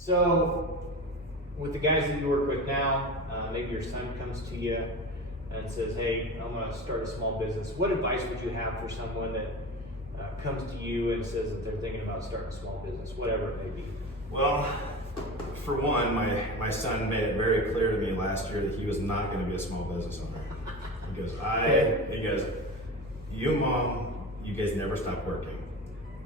So, with the guys that you work with now, maybe your son comes to you and says, hey, I'm going to start a small business. What advice would you have for someone that comes to you and says that they're thinking about starting a small business, whatever it may be? Well, for one, my son made it very clear to me last year that he was not going to be a small business owner. He goes, you mom, you guys never stop working.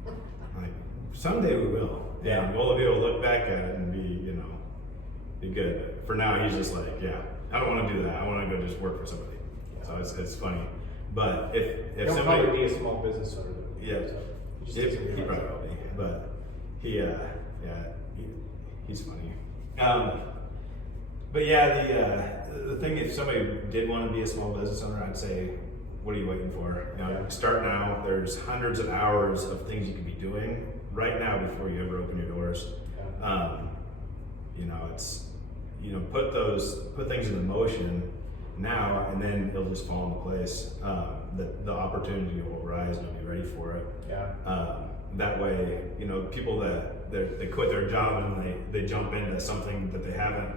I'm like, someday we will. Yeah. And we'll be able to look back at it and be good. But for now, he's just like, yeah, I don't want to do that. I want to go just work for somebody. Yeah. So it's funny. But if He'll somebody, probably be a small business owner. yeah, So he probably will be. But he's funny. But yeah, the thing, if somebody did want to be a small business owner, I'd say, what are you waiting for? Start now. There's hundreds of hours of things you could be doing right now before you ever open your doors. Yeah. It's put things into motion now, and then it'll just fall into place. The opportunity will rise, and you'll be ready for it. Yeah. That way, people that they quit their job and they jump into something that they haven't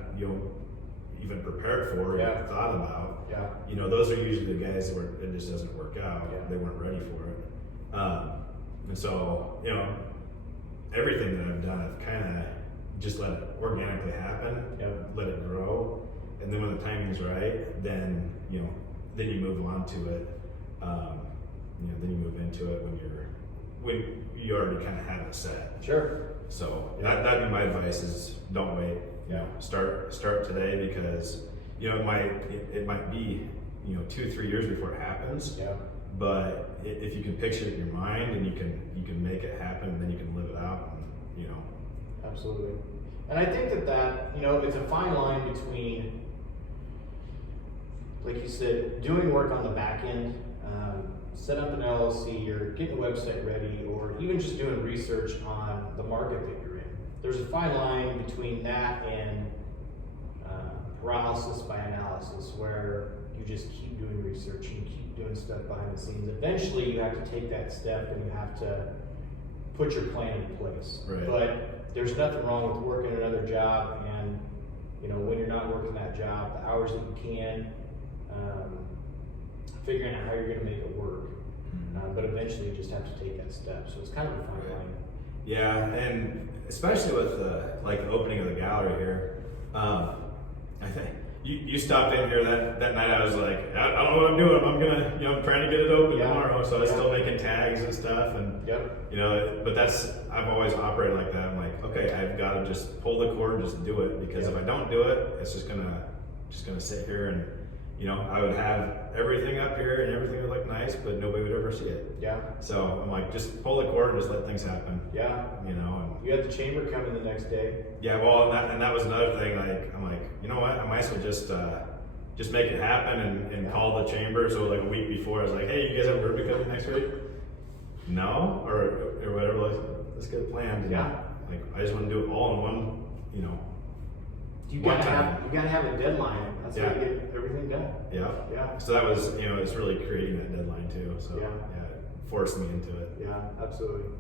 even prepared for or Yeah. thought about. Yeah. Those are usually the guys where it just doesn't work out. Yeah. They weren't ready for it. And so, everything that I've done, I've kind of just let it organically happen. Yep. Let it grow, and then when the timing's right, then you move on to it. Then you move into it when you already kind of have it set. Sure. So Yeah. that'd be my advice: is don't wait. Yeah. Start today, because it might be 2-3 years before it happens. Yeah. But if you can picture it in your mind and you can make it happen, then you can live it out. And, Absolutely. And I think that it's a fine line between, like you said, doing work on the back end, set up an LLC or getting a website ready, or even just doing research on the market that you're in. There's a fine line between that and paralysis by analysis, where you just keep doing research and keep doing stuff behind the scenes. Eventually you have to take that step and you have to put your plan in place. Right. But there's nothing wrong with working another job, and when you're not working that job, the hours that you can, figuring out how you're going to make it work. But eventually you just have to take that step. So it's kind of a fine line. Yeah, and especially with the opening of the gallery here, I think you stopped in here that night. I was like, I don't know what I'm doing. I'm gonna, I'm trying to get it open tomorrow. So I was still making tags and stuff, and but I've always operated like that. I'm like, okay, I've got to just pull the cord and just do it, because if I don't do it, it's just gonna sit here, and I would have everything up here and everything would look nice, but nobody would ever see it. Yeah. So I'm like, just pull the cord and just let things happen. Yeah. And you had the chamber come in the next day. yeah, well, and that was another thing. I'm like, you know what? I might as well just make it happen and call the chamber. So a week before, I was like, hey, you guys have a ribbon cutting next week? No, or whatever. Let's get it planned. Yeah. I just want to do it all in one. You one gotta time. have a deadline. That's how you get everything done. Yeah. Yeah. So that was, it's really creating that deadline too. So Yeah. it forced me into it. Yeah, absolutely.